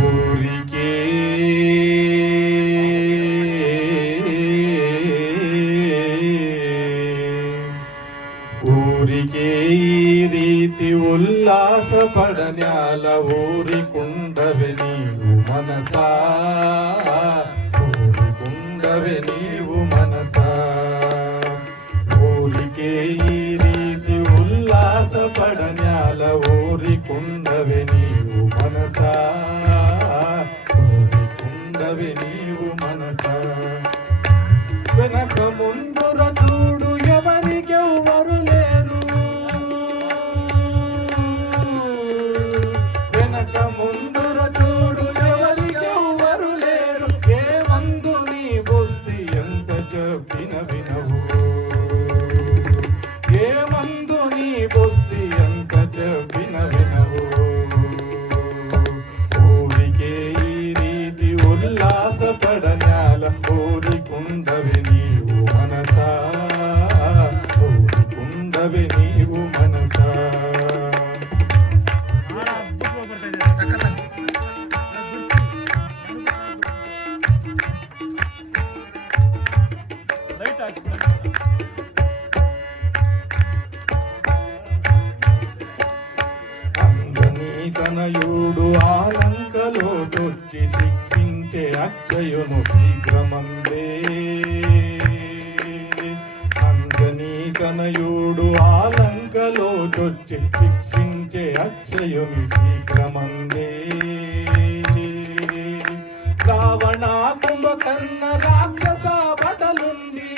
ఊరికే ఊరికే ఈ రీతి ఉల్లాసపడన్యాల ఊరికుండవె నీవు మనసా, ఊరికుండవె నీవు మనసా. ఊరికే ఈ రీతి ఉల్లాసపడన్యాల ఊరికుండవె నీవు మనసా, ఊరికుండవె నీవు మనసా. వెనక ముందుర చూడు ఎవరికెవ్వరు లేరు, వెనక ముందుర చూడు ఎవరికెవ్వరు లేరు. ఏమందు నీ బుద్ధి ఎంత చెప్పిన వినవు, ఏమందు నీ బుద్ధి ఎంత చెప్పిన వినవు. ఊరికే ఈ రీతి ఉల్లాసపడన్యాల ఊరికుండవె నీవు మనసా, ఊరికుండవె నీవు మనసా. తనయుడు ఆలంకలో తొచ్చి శిక్షించే అక్షయును శీఘ్రమందే. అంజనీ తనయుడు ఆలంకలో తొచ్చి శిక్షించే అక్షయుని శీఘ్రమందే. రావణ కుంభకర్ణ రాక్షస బటలుండి,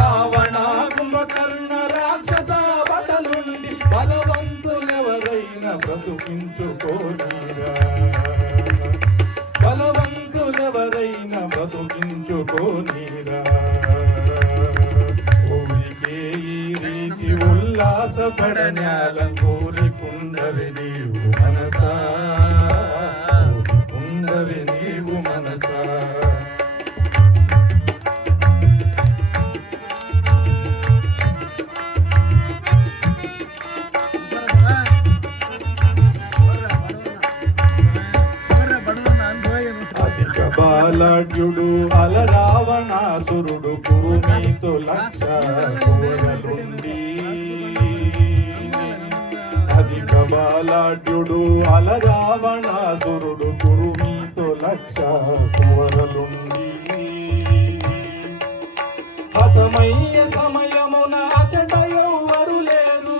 రావణ కుంభకర్ణ రాక్షస బటలుండి బలవంతులెవరైనా బ్రతుకించుకోనీరా, బలవంతులెవరైనా బ్రతుకించుకోనీరా. ఊరికే ఈ రీతి ఉల్లాసపడన్యాల ఊరికుండవె నీవు మనసా, ఊరికుండవె నీవు మనసా. బాలాఢ్యుడు అలరావణాసురుడు కురుమీతో లక్ష కోరలుండి. అధిక బాలాఢ్యుడు అలరావణాసురుడు కురుమీతో లక్ష కోరలుండి. హతమయ్య సమయమున అచట ఎవ్వరు లేరు,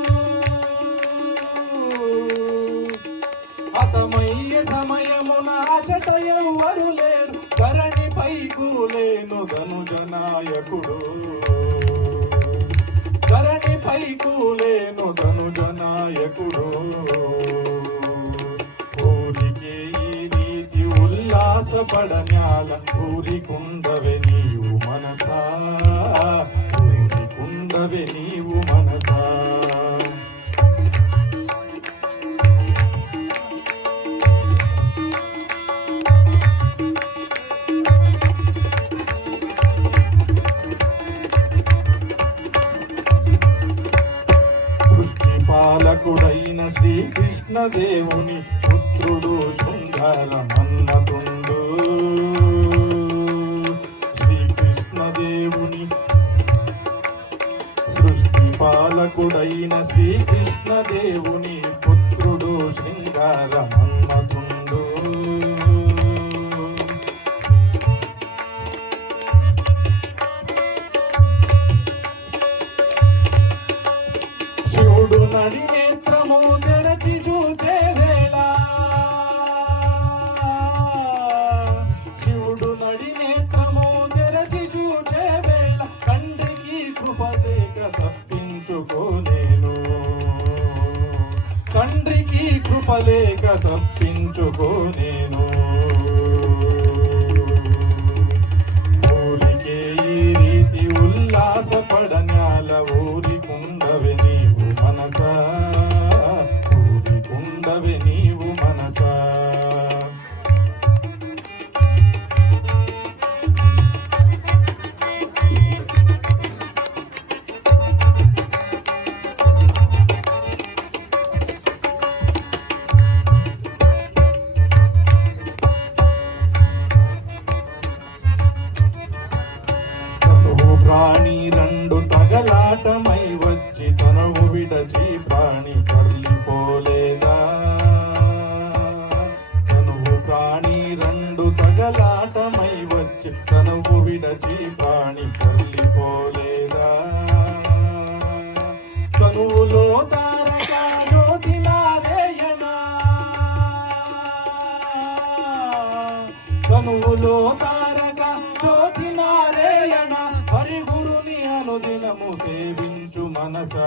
హతమయ్య సమయమున అచట ఎవ్వరు లేరు. ధరణిపై కూలేను ధనుజనాయకుడు, ధరణిపై కూలేను ధనుజనాయకుడు. ఊరికే ఈ రీతి ఉల్లాసపడన్యాల ఊరికుండవె నీవు మనసా, ఊరికుండవె నీవు మనసా. పాలకుడైన శ్రీకృష్ణదేవుని పుత్రుడు శృంగార మన్మథుండు. శ్రీకృష్ణదేవుని సృష్టి పాలకుడైన శ్రీకృష్ణదేవుని పుత్రుడు శృంగార మన్మథుండు. శివుడు నడి నేత్రము తెరచి చూచే వేళ, శివుడు నడి నేత్రము తెరచి చూచే వేళ. తండ్రికి కృపలేక తప్పించుకోలేను, తండ్రికి కృపలేక తప్పించుకోలేను. ఊరికే ఈ రీతి ఉల్లాసపడన్యాల ఊరికుండవె నీవు మనసా, ఊరికుండవె నీవు మనసా. తనువులో తారక జ్యోతి నారాయణ హరి గురుని అనుదినము సేవించు మనసా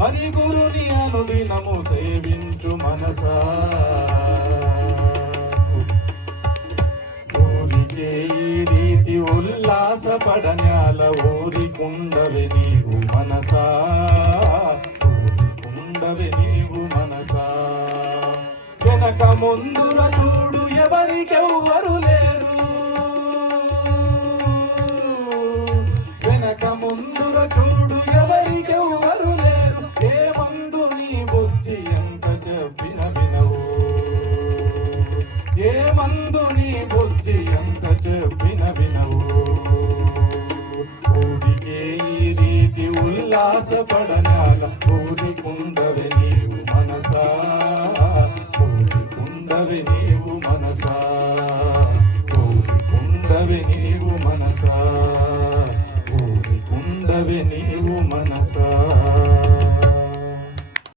హరి గురుని అనుదినము సేవించు మనసా ఊరికే ఈ రీతి ఉల్లాసపడన్యాల ఊరికుండవే నీవు మనసా ఊరికుండవే నీవు మనసా వెనక ముందుర చూడు ఎవరికెవ్వరు లేరు వెనక ముందుర చూడు ఎవరికెవ్వరు లేరు ఏ మందు నీ బుద్ధి ఎంత చెప్పిన వినవు ఏ మందు నీ బుద్ధి ఎంత చెప్పిన వినవు ఊరికే ఈ రీతి ఉల్లాసపడనాల ఊరికుండవే నీవు మనసా ఊరికుండవే నీవు మనసా ఊరికుండవే నీవు మనసా ఊరికుండవే నీవు మనసా